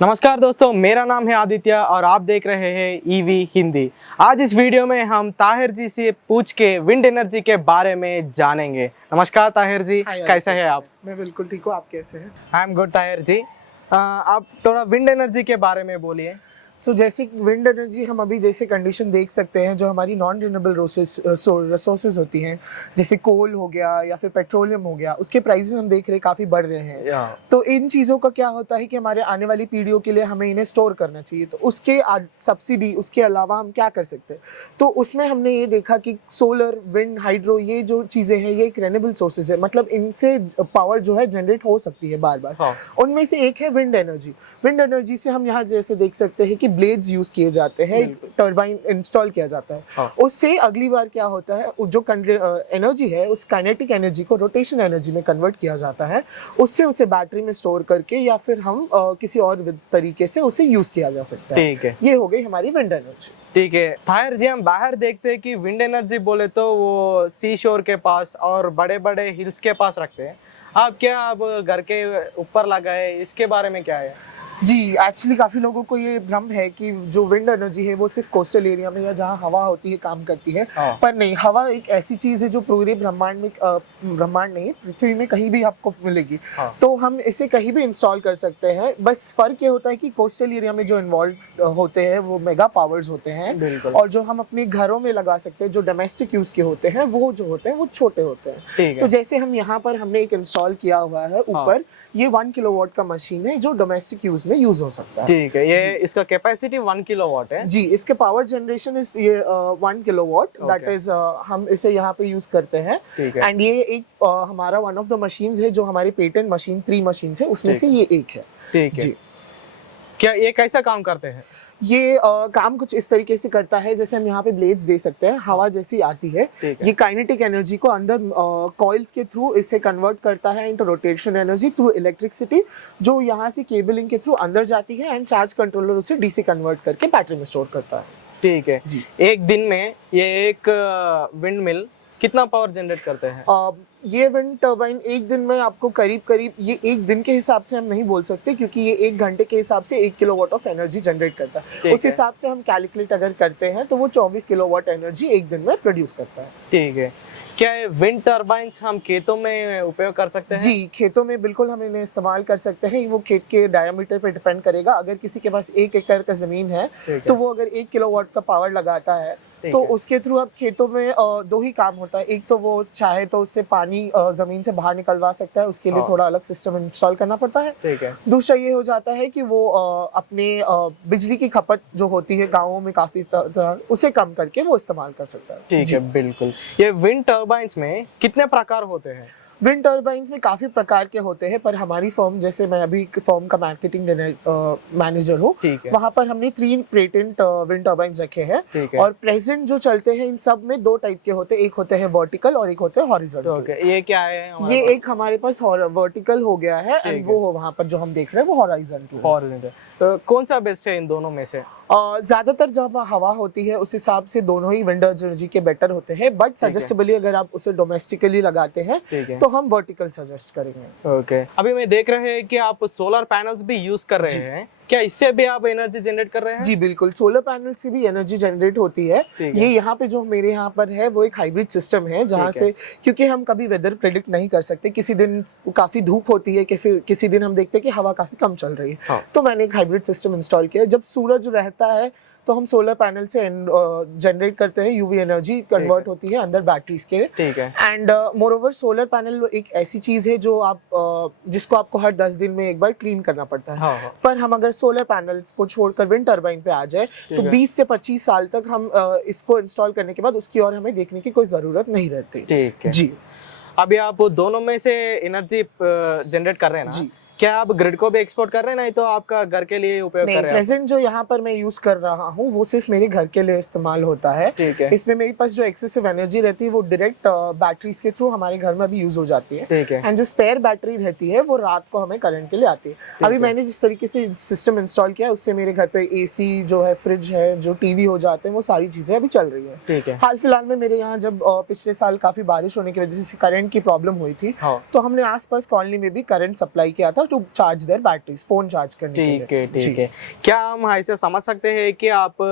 नमस्कार दोस्तों, मेरा नाम है आदित्य और आप देख रहे हैं ईवी हिंदी। आज इस वीडियो में हम ताहिर जी से पूछ के विंड एनर्जी के बारे में जानेंगे। नमस्कार ताहिर जी, कैसे हैं आप? मैं बिल्कुल ठीक हूँ, आप कैसे हैं? आई एम गुड ताहिर जी। आप थोड़ा विंड एनर्जी के बारे में बोलिए। जैसे विंड एनर्जी हम अभी जैसे कंडीशन देख सकते हैं, जो हमारी नॉन रिन्यूएबल रिसोर्सेज होती हैं, जैसे कोल हो गया या फिर पेट्रोलियम हो गया, उसके प्राइसेस हम देख रहे हैं काफ़ी बढ़ रहे हैं। तो इन चीज़ों का क्या होता है कि हमारे आने वाली पीढ़ियों के लिए हमें इन्हें स्टोर करना चाहिए। तो उसके सब्सिडी उसके अलावा हम क्या कर सकते हैं, तो उसमें हमने ये देखा कि सोलर, विंड, हाइड्रो, ये जो चीज़ें हैं ये एक रिन्यूएबल सोर्सेज है, मतलब इनसे पावर जो है जनरेट हो सकती है बार बार। उनमें से एक है विंड एनर्जी। विंड एनर्जी से हम यहाँ जैसे देख सकते हैं कि ब्लेड्स यूज किए जाते हैं, टरबाइन इंस्टॉल किया जाता है। उससे अगली बार क्या होता है, जो एनर्जी है उस काइनेटिक एनर्जी को रोटेशन एनर्जी में कन्वर्ट किया जाता है। उससे उसे बैटरी में स्टोर करके या फिर हम किसी और तरीके से उसे यूज किया जा सकता है। ठीक है, ये हो गई हमारी विंड एनर्जी। ठीक है ताहिर जी, हम बाहर देखते हैं कि विंड एनर्जी बोले तो वो सी शोर के पास और बड़े बड़े हिल्स के पास रखते हैं। आप क्या घर के ऊपर लगाए, इसके बारे में क्या है? जी, एक्चुअली काफ़ी लोगों को ये भ्रम है कि जो विंड एनर्जी है वो सिर्फ कोस्टल एरिया में या जहाँ हवा होती है काम करती है। पर नहीं, हवा एक ऐसी चीज़ है जो पूरे ब्रह्मांड नहीं, पृथ्वी में कहीं भी आपको मिलेगी। तो हम इसे कहीं भी इंस्टॉल कर सकते हैं। बस फर्क ये होता है कि कोस्टल एरिया में जो इन्वॉल्व होते हैं वो मेगा पावर्स होते हैं, और जो हम अपने घरों में लगा सकते हैं, जो डोमेस्टिक यूज के होते हैं, वो जो होते हैं वो छोटे होते हैं। तो जैसे हम यहाँ पर हमने एक इंस्टॉल किया हुआ है ऊपर, ये 1 किलोवाट का मशीन है जो डोमेस्टिक यूज में यूज हो सकता है। ठीक है, ये इसका कैपेसिटी 1 किलोवाट है। जी, इसके पावर जनरेशन इस ये 1 किलोवाट, दैट इज हम इसे यहाँ पे यूज करते हैं। एंड ये एक हमारा वन ऑफ द मशीन्स है जो हमारी पेटेंट मशीन 3 मशीन्स है, उसमें से ये एक है। ठीक है जी। क्या ये कैसा काम करते हैं? ये काम कुछ इस तरीके से करता है, जैसे हम यहाँ पे ब्लेड्स दे सकते हैं, हवा जैसी आती है, ये काइनेटिक एनर्जी को अंदर कॉइल्स के थ्रू इसे कन्वर्ट करता है into rotation energy through electricity, जो यहाँ से केबलिंग के थ्रू अंदर जाती है एंड चार्ज कंट्रोलर उसे डीसी कन्वर्ट करके बैटरी में स्टोर करता है। ठीक है जी। एक दिन में ये एक विंड मिल कितना पावर जनरेट करते हैं? ये विंड टर्बाइन एक दिन में आपको करीब ये एक दिन के हिसाब से हम नहीं बोल सकते, क्योंकि ये 1 घंटे के हिसाब से 1 किलोवाट ऑफ एनर्जी जनरेट करता है। उस हिसाब से हम कैलकुलेट अगर करते हैं तो वो 24 किलोवाट एनर्जी एक दिन में प्रोड्यूस करता है। ठीक है, क्या ये विंड टर्बाइन्स हम खेतों में उपयोग कर सकते हैं? जी, खेतों में बिल्कुल हम इन्हें इस्तेमाल कर सकते हैं। वो खेत के डायमीटर पे डिपेंड करेगा। अगर किसी के पास 1 एकड़ का जमीन है तो वो अगर 1 किलोवाट का पावर लगाता है तो उसके थ्रू अब खेतों में 2 ही काम होता है। एक तो वो चाहे तो उससे पानी जमीन से बाहर निकलवा सकता है, उसके लिए थोड़ा अलग सिस्टम इंस्टॉल करना पड़ता है। ठीक है। दूसरा ये हो जाता है कि वो अपने बिजली की खपत जो होती है गाँवों में काफी उसे कम करके वो इस्तेमाल कर सकता है। ठीक है, बिल्कुल। ये विंड टर्बाइन्स में कितने प्रकार होते हैं? विंड टर्बाइन्स में काफी प्रकार के होते हैं, पर हमारी फर्म, जैसे मैं अभी फर्म का मार्केटिंग मैनेजर हूँ, वहाँ पर हमने 3 पेटेंट विंड टर्बाइन्स रखे हैं। और प्रेजेंट जो चलते हैं इन सब में 2 टाइप के होते हैं, एक होते हैं वर्टिकल और एक होते हैं हॉरिजॉन्टल। ये क्या है? ये एक हमारे पास वर्टिकल हो गया है एंड वो वहाँ पर जो हम देख रहे हैं वो हॉरिजॉन्टल। कौन सा बेस्ट है इन दोनों में से? ज्यादातर जब हवा होती है उस हिसाब से दोनों ही विंड एनर्जी के बेटर होते हैं, बट सजेस्टेबली अगर आप उसे डोमेस्टिकली लगाते हैं तो हम वर्टिकल सजेस्ट करेंगे। ओके। अभी मैं देख रहे हैं कि आप सोलर पैनल्स भी यूज कर रहे हैं, क्या इससे भी आप एनर्जी जनरेट कर रहे हैं? जी बिल्कुल, सोलर पैनल से भी एनर्जी जनरेट होती है। ये यहाँ पे जो मेरे यहाँ पर है वो एक हाइब्रिड सिस्टम है, जहाँ से, क्योंकि हम कभी वेदर प्रेडिक्ट नहीं कर सकते, किसी दिन काफी धूप होती है, किसी दिन हम देखते हैं कि हवा काफी कम चल रही है, तो मैंने एक हाइब्रिड सिस्टम इंस्टॉल किया। जब सूरज रहता है तो हम सोलर पैनल से जनरेट करते हैं, यूवी एनर्जी कन्वर्ट होती है अंदर बैटरीज के। And more over solar panel एक ऐसी चीज है जो आप जिसको आपको हर 10 दिन में एक बार क्लीन करना पड़ता है। पर हम अगर सोलर पैनल्स को छोड़कर विंड टर्बाइन पे आ जाए तो 20 से 25 साल तक हम इसको इंस्टॉल करने के बाद उसकी और हमें देखने की कोई जरूरत नहीं रहती। ठीक है जी। अभी आप दोनों में से एनर्जी जनरेट कर रहे हैं ना? जी। क्या आप ग्रिड को भी एक्सपोर्ट कर रहे हैं, नहीं तो आपका घर के लिए उपयोग कर रहे हैं? प्रेजेंट जो यहाँ पर मैं यूज कर रहा हूँ वो सिर्फ मेरे घर के लिए इस्तेमाल होता है। ठीक है। इसमें मेरे पास जो एक्सेसिव एनर्जी रहती है वो डायरेक्ट बैटरीज के थ्रू हमारे घर में भी यूज हो जाती है। ठीक है। एंड जो स्पेयर बैटरी रहती है वो रात को हमें करंट के लिए आती है। अभी मैंने जिस तरीके से सिस्टम इंस्टॉल किया उससे मेरे घर पे AC जो है, फ्रिज है, जो टीवी हो जाते हैं, वो सारी चीजें अभी चल रही है। ठीक है। हाल फिलहाल में मेरे यहाँ जब पिछले साल काफी बारिश होने की वजह से करंट की प्रॉब्लम हुई थी, तो हमने आसपास कॉलोनी में भी करंट सप्लाई किया था to charge their batteries, phone charge करने के लिए। ठीक है। क्या हम ऐसे समझ सकते हैं कि आप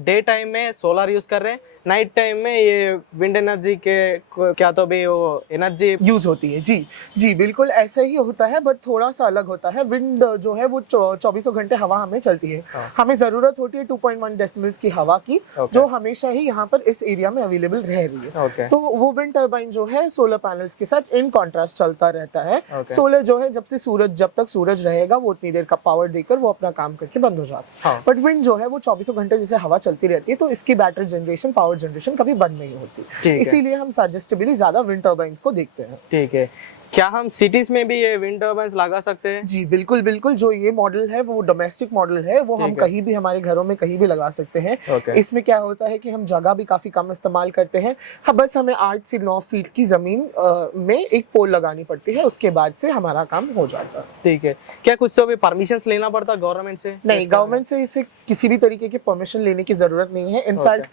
डे टाइम में सोलर यूज कर रहे हैं, नाइट टाइम में ये विंड एनर्जी के क्या तो भी वो एनर्जी यूज होती है? जी जी बिल्कुल ऐसा ही होता है, बट थोड़ा सा अलग होता है। विंड जो है वो 24 घंटे हवा हमें चलती है। हमें जरूरत होती है 2.1 डेसिबल्स की हवा की, जो हमेशा ही यहाँ पर इस एरिया में अवेलेबल रह रही है। तो वो विंड टर्बाइन जो है सोलर पैनल्स के साथ इन कॉन्ट्रास्ट चलता रहता है। सोलर जो है जब तक सूरज रहेगा वो उतनी देर का पावर देकर वो अपना काम करके बंद हो जाता है। बट विंड जो है वो 24 घंटे जैसे हवा चलती रहती है, तो इसकी बैटरी जनरेशन, पावर जनरेशन कभी बंद नहीं होती। इसीलिए हम सजेस्टेबली ज्यादा विंड टर्बाइंस को देखते हैं। ठीक है। क्या हम सिटीज में भी ये विंड टर्बाइंस लगा सकते हैं? जी बिल्कुल बिल्कुल। जो ये मॉडल है वो डोमेस्टिक मॉडल है, वो हम कहीं भी हमारे घरों में कहीं भी लगा सकते हैं। इसमें क्या होता है कि हम जगह भी काफी कम इस्तेमाल करते हैं। हाँ, बस हमें 8 से 9 फीट की जमीन में एक पोल लगानी पड़ती है, उसके बाद से हमारा काम हो जाता है। ठीक है। क्या कुछ तो भी परमिशन लेना पड़ता गवर्नमेंट से? नहीं, गवर्नमेंट से इसे किसी भी तरीके की परमिशन लेने की जरूरत नहीं है। इनफैक्ट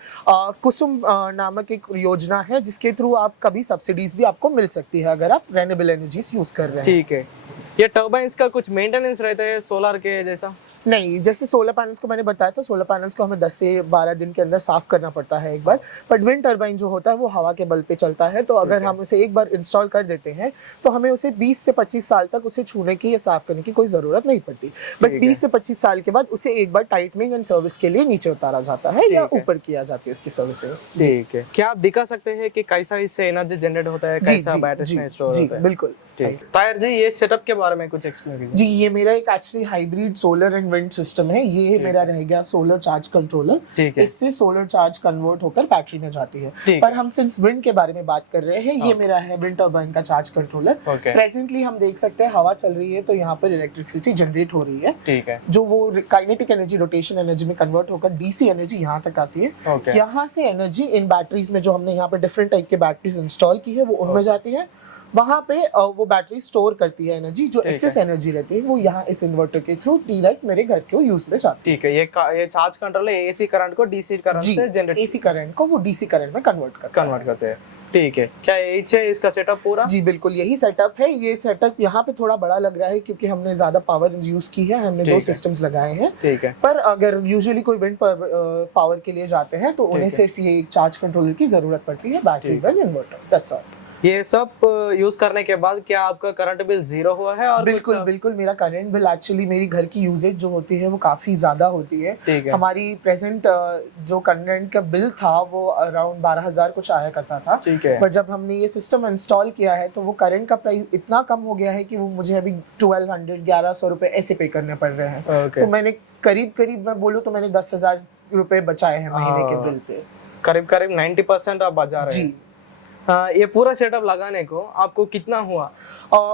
कुसुम नामक एक योजना है जिसके थ्रू आप कभी सब्सिडीज भी आपको मिल सकती है अगर आप रेन्यूएबल एनर्जीज यूज कर रहे हैं। ठीक है। ये टर्बाइंस का कुछ मेंटेनेंस रहता है सोलर के जैसा? नहीं, जैसे सोलर पैनल्स को मैंने बताया था, सोलर पैनल्स को हमें 10 से 12 दिन के अंदर साफ करना पड़ता है एक बार। बट विंड टर्बाइन जो होता है वो हवा के बल पे चलता है, तो अगर हम उसे एक बार इंस्टॉल कर देते हैं तो हमें उसे 20 से 25 साल तक उसे छूने की या साफ करने की कोई जरूरत नहीं पड़ती। बस 20 से 25 साल के बाद उसे एक बार टाइटनिंग एंड सर्विस के लिए नीचे उतारा जाता है या ऊपर किया जाती है उसकी सर्विसिंग। ठीक है। क्या आप दिखा सकते हैं कि कैसा इससे एनर्जी जनरेट होता है, कैसा बैटरी में स्टोर होता है? बिल्कुल। ठीक। ताहिर जी, ये सेटअप के बारे में कुछ एक्सप्लेन कीजिए। जी, ये मेरा एक actually hybrid solar and wind system है। ये मेरा रह गया सोलर चार्ज कंट्रोलर। इससे सोलर चार्ज कन्वर्ट होकर बैटरी में जाती है। पर हम सिंस विंड के बारे में बात कर रहे हैं, ये मेरा है विंड टर्बाइन का चार्ज कंट्रोलर। प्रेजेंटली हम देख सकते हैं हवा चल रही है तो यहाँ पर इलेक्ट्रिसिटी जनरेट हो रही है। ठीक है। जो वो काइनेटिक एनर्जी रोटेशन एनर्जी में कन्वर्ट होकर डीसी एनर्जी यहाँ तक आती है। यहाँ से एनर्जी इन बैटरीज में, जो हमने यहाँ पे डिफरेंट टाइप के बैटरीज इंस्टॉल की है, वो उनमें जाती है। वहां पे वो बैटरी स्टोर करती है एनर्जी। जो एक्सेस एनर्जी रहती है वो यहाँ इस इन्वर्टर के थ्रू डायरेक्ट मेरे घर के यूज में जाती है। ठीक है। ये चार्ज कंट्रोलर एसी करंट को डीसी करंट से जनरेट, एसी करंट को वो डीसी करंट में कन्वर्ट करते हैं। ठीक है। क्या यही है इसका सेटअप पूरा? जी बिल्कुल, यही सेटअप है। ये सेटअप यहाँ पे थोड़ा बड़ा लग रहा है क्योंकि हमने ज्यादा पावर यूज की है, हमने 2 सिस्टम्स लगाए हैं। ठीक है। पर अगर यूजुअली कोई विंड पावर के लिए जाते हैं तो उन्हें सिर्फ ये चार्ज कंट्रोलर की जरूरत पड़ती है, batteries and inverter, that's all. ये सब यूज करने के बाद क्या आपका करंट बिल 0 हुआ है? और बिल्कुल बिल्कुल, मेरा करंट बिल एक्चुअली मेरी घर की यूजेज जो होती है वो काफी ज्यादा होती है। हमारी प्रेजेंट जो करंट का बिल था वो अराउंड 12,000 कुछ आया करता था। पर जब हमने ये सिस्टम इंस्टॉल किया है तो वो करंट का प्राइस इतना कम हो गया है कि वो मुझे अभी 1200-1100 रुपए ऐसे पे करने पड़ रहे हैं। तो मैंने करीब मैं बोलूँ तो मैंने 10,000 रुपए बचाए हैं महीने के बिल पे। करीब 90% आप बचा रहे हैं। ये पूरा सेटअप लगाने को आपको कितना हुआ?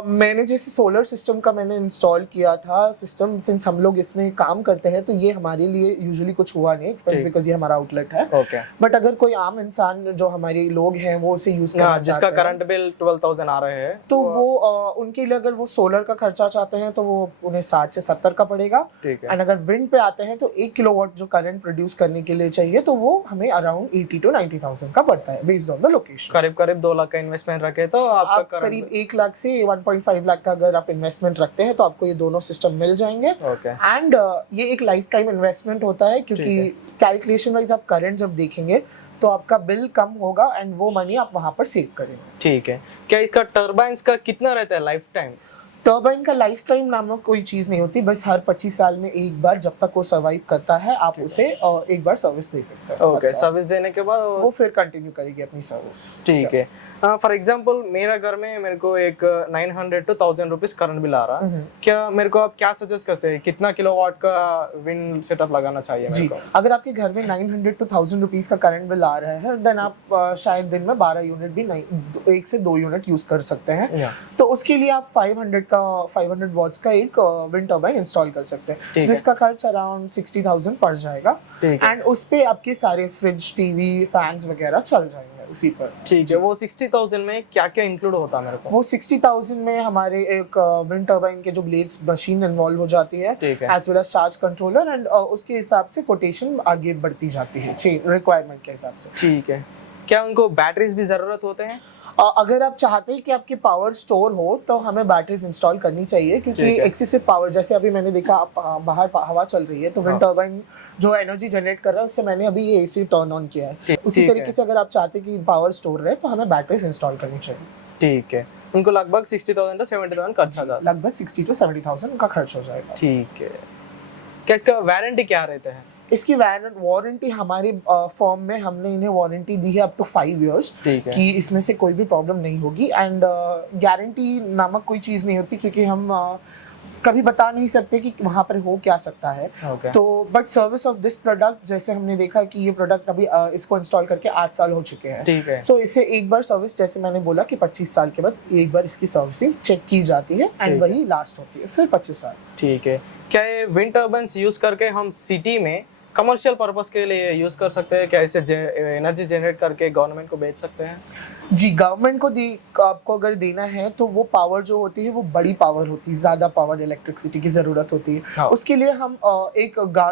मैंने जैसे सोलर सिस्टम का मैंने इंस्टॉल किया था सिस्टम, सिंस हम लोग इसमें काम करते हैं तो ये हमारे लिए यूजुअली कुछ हुआ नहीं एक्सपेंस, बिकॉज ये हमारा आउटलेट है। बट अगर कोई आम इंसान जो हमारे लोग हैं वो उसे यूज करना जिसका करंट बिल 12,000 आ रहे हैं तो वो उनके लिए अगर वो सोलर का खर्चा चाहते हैं तो वो उन्हें 60 से 70 का पड़ेगा। एंड अगर विंड पे आते हैं तो 1 किलोवाट जो करंट प्रोड्यूस करने के लिए चाहिए तो वो हमें अराउंड 80 to 90,000 का पड़ता है बेस्ड ऑन द लोकेशन। करीब 2 लाख का इन्वेस्टमेंट रखे तो आपका करीब 1 लाख से 1.5 लाख का अगर आप इन्वेस्टमेंट रखते हैं तो आपको ये दोनों सिस्टम मिल जाएंगे। एंड ये एक लाइफ टाइम इन्वेस्टमेंट होता है क्योंकि कैलकुलेशन वाइज आप करंट जब देखेंगे तो आपका बिल कम होगा एंड वो मनी आप वहां पर सेव करेंगे। ठीक है। क्या इसका टर्बाइन्स का कितना रहता है लाइफ टाइम? टर्बाइन का लाइफ टाइम नामक कोई चीज नहीं होती, बस हर 25 साल में एक बार जब तक वो सर्वाइव करता है आप उसे एक बार सर्विस दे सकते हैं। सर्विस देने के बाद वो फिर कंटिन्यू करेगी अपनी सर्विस। ठीक है। फॉर एग्जांपल मेरा घर में मेरे को एक 900 to 1000 रुपीज करंट बिल आ रहा है। क्या मेरे को आप क्या सजेस्ट करते हैं कितना किलोवाट का विंड सेटअप लगाना चाहिए मेरे को? अगर आपके घर में 900 to 1000 रुपीज का करंट बिल आ रहा है देन आप शायद दिन में 12 यूनिट भी 1 से 2 यूनिट यूज कर सकते हैं। तो उसके लिए आप 500 वॉट्स का एक विंड टर्बाइन इंस्टॉल कर सकते हैं जिसका खर्च अराउंड 60,000 पड़ जाएगा। एंड उस पे आपके सारे फ्रिज, टीवी, फैंस वगैरह चल जाएंगे उसी पर। ठीक है। वो 60,000 में क्या क्या इंक्लूड होता है मेरे को? वो 60,000 में हमारे एक विंड टर्बाइन के जो ब्लेड्स मशीन इन्वॉल्व हो जाती है as well as charge controller and उसके हिसाब से कोटेशन आगे बढ़ती जाती है रिक्वायरमेंट के हिसाब से। ठीक है। क्या उनको बैटरीज भी जरूरत होते हैं? अगर आप चाहते हैं कि आपके पावर स्टोर हो तो हमें बैटरीज इंस्टॉल करनी चाहिए, क्योंकि ठीक है। एक्सेसिव पावर, जैसे अभी मैंने देखा आप बाहर हवा चल रही है तो विंड टर्बाइन जो एनर्जी जनरेट कर रहा है उससे मैंने अभी ये एसी टर्न ऑन किया है। उसी ठीक तरीके है। से अगर आप चाहते हैं कि पावर स्टोर रहे तो हमें बैटरीज इंस्टॉल करनी चाहिए। ठीक है, उनको लगभग 60,000 to 70,000 खर्च आ जाता है। लगभग 60 to 70,000 का खर्च हो जाएगा। ठीक है, क्या इसका वारंटी क्या रहता है? इसकी वारंटी हमारी फॉर्म में हमने इन्हें वारंटी दी है अप टू 5 इयर्स, ठीक है। कि इसमें से कोई भी प्रॉब्लम नहीं होगी। एंड गारंटी नामक कोई चीज़ नहीं होती, क्योंकि हम कभी बता नहीं सकते कि वहाँ पर हो क्या सकता है। Okay. तो but service of this product, जैसे हमने देखा कि ये प्रोडक्ट अभी इसको इंस्टॉल करके 8 साल हो चुके हैं। ठीक है। सो इसे एक बार सर्विस, जैसे मैंने बोला कि 25 साल के बाद एक बार इसकी सर्विसिंग चेक की जाती है ठीक एंड है। वही लास्ट होती है फिर 25 साल। ठीक है, क्या ये विंड टर्बाइन्स यूज करके हम सिटी में कमर्शियल पर्पस के लिए यूज कर सकते हैं? क्या इसे एनर्जी जनरेट करके गवर्नमेंट को बेच सकते हैं? जी, गवर्नमेंट को आपको अगर देना है तो वो पावर जो होती है वो बड़ी पावर होती है, ज़्यादा पावर इलेक्ट्रिसिटी की ज़रूरत होती है। हाँ। उसके लिए हम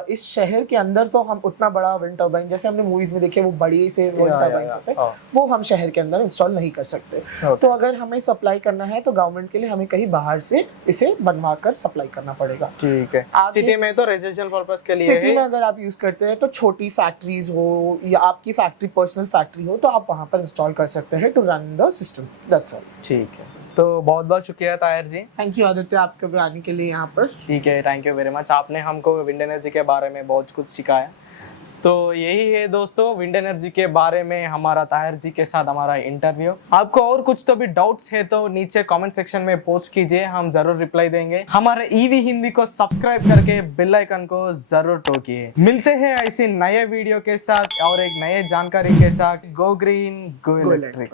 इस शहर के अंदर तो हम उतना बड़ा विंड टर्बाइन, जैसे हमने मूवीज में देखे वो बड़ी से विंड टर्बाइन्स होते हैं, हाँ। वो हम शहर के अंदर इंस्टॉल नहीं कर सकते। Okay. तो अगर हमें सप्लाई करना है तो गवर्नमेंट के लिए हमें कहीं बाहर से इसे बनवा कर सप्लाई करना पड़ेगा। ठीक है, आगे- सिटी में तो रेजिडेंशियल पर्पस के लिए सिटी ही- में अगर आप यूज करते हैं तो छोटी फैक्ट्रीज हो या आपकी फैक्ट्री पर्सनल फैक्ट्री हो तो आप वहां पर इंस्टॉल कर सकते हैं to run the system. That's all. ठीक है, तो बहुत बहुत शुक्रिया ताहिर जी। थैंक यू आदित्य, आपके भी आने के लिए यहाँ पर। ठीक है, थैंक यू वेरी मच। आपने हमको विंड एनर्जी के बारे में बहुत कुछ सिखाया। तो यही है दोस्तों, विंड एनर्जी के बारे में हमारा ताहिर जी के साथ हमारा इंटरव्यू। आपको और कुछ तो भी डाउट्स है तो नीचे कमेंट सेक्शन में पोस्ट कीजिए, हम जरूर रिप्लाई देंगे। हमारे ईवी हिंदी को सब्सक्राइब करके बेल आइकन को जरूर ठोकिए। मिलते हैं ऐसे नए वीडियो के साथ और एक नए जानकारी के साथ। Go green go electric.